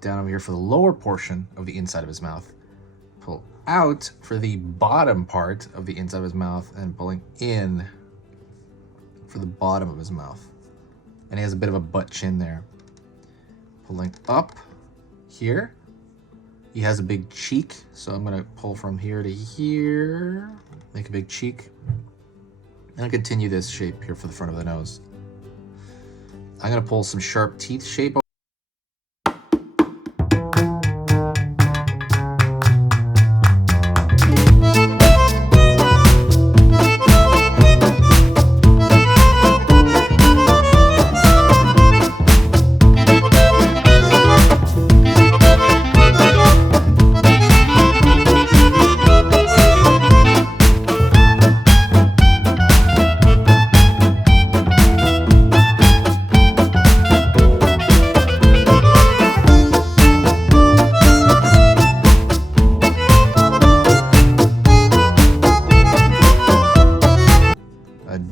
Down over here for the lower portion of the inside of his mouth. Pull out for the bottom part of the inside of his mouth, and pulling in for the bottom of his mouth. And he has a bit of a butt chin there. Pulling up here. He has a big cheek, so I'm gonna pull from here to here, make a big cheek, and I'll continue this shape here for the front of the nose. I'm gonna pull some sharp teeth shape.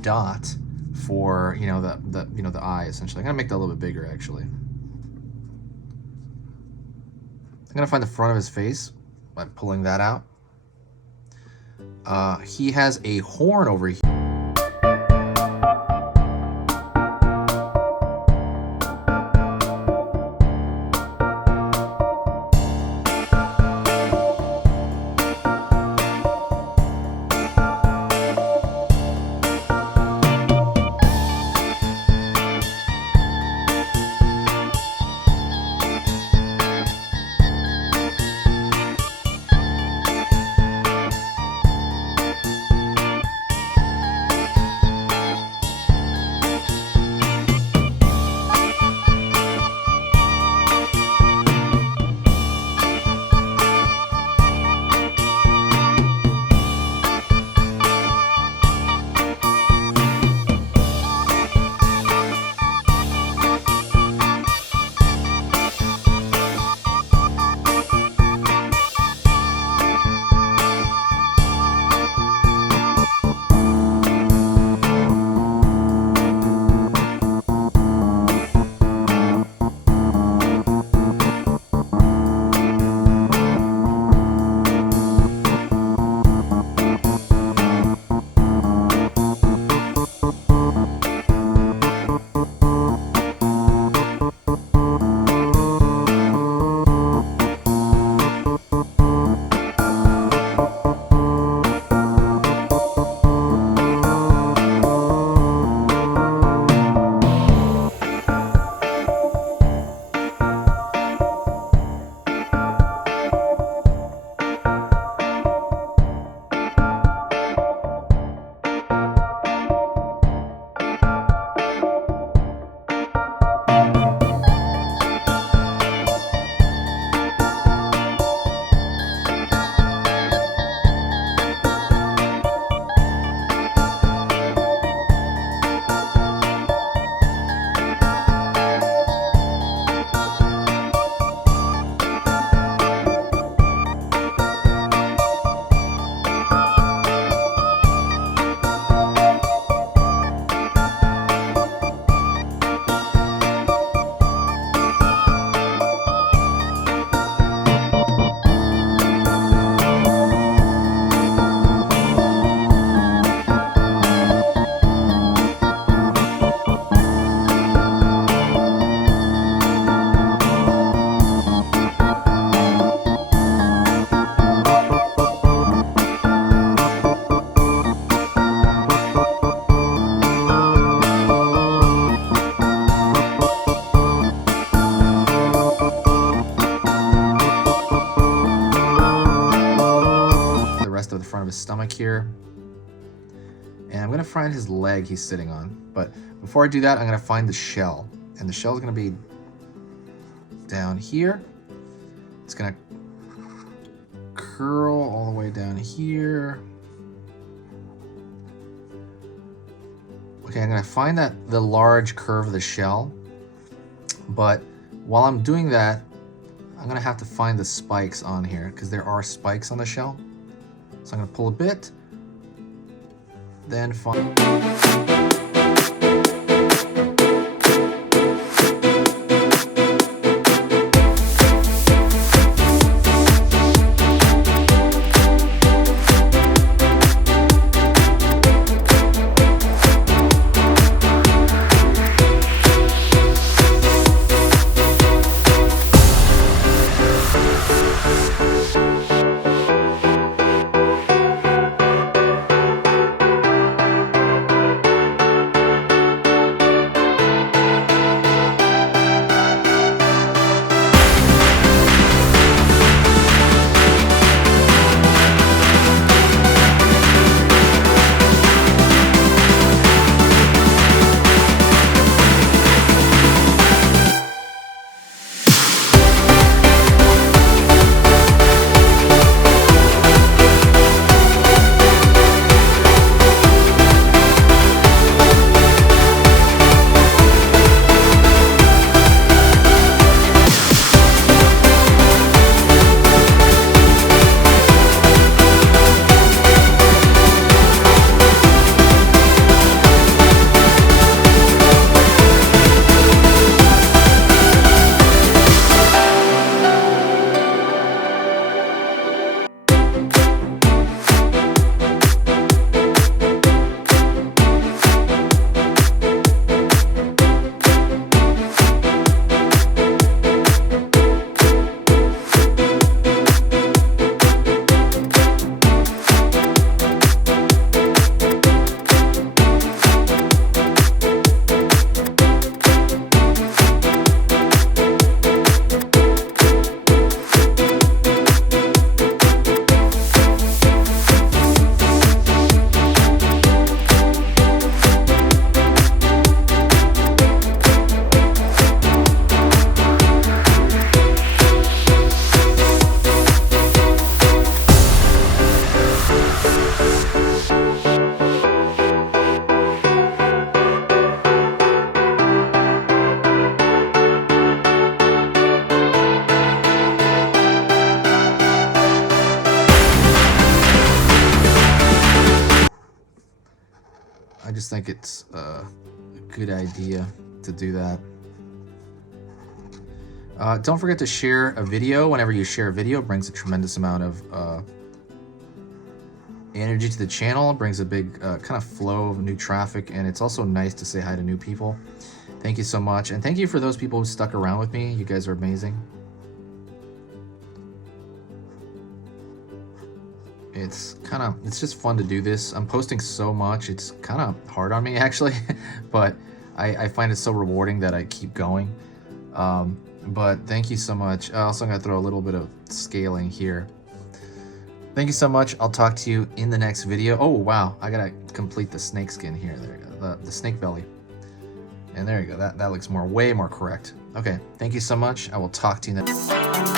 Dot for the eye, essentially. I'm gonna make that a little bit bigger, actually. I'm gonna find the front of his face by pulling that out. He has a horn over here. of his stomach here. And I'm gonna find his leg he's sitting on. But before I do that, I'm gonna find the shell. And the shell is gonna be down here. It's gonna curl all the way down here. Okay, I'm gonna find the large curve of the shell. But while I'm doing that, I'm gonna have to find the spikes on here because there are spikes on the shell. So I'm gonna pull a bit, then find... I just think it's a good idea to do that. Don't forget to share a video. Whenever you share a video, it brings a tremendous amount of energy to the channel. It brings a big kind of flow of new traffic, and it's also nice to say hi to new people. Thank you so much, and thank you for those people who stuck around with me. You guys are amazing. It's just fun to do this. I'm posting so much, it's kind of hard on me actually, but I find it so rewarding that I keep going. But thank you so much. Also, I'm gonna throw a little bit of scaling here. Thank you so much. I'll talk to you in the next video. Oh wow, I gotta complete the snake skin here. There you go, the snake belly. And there you go, that looks way more correct. Okay, thank you so much. I will talk to you next.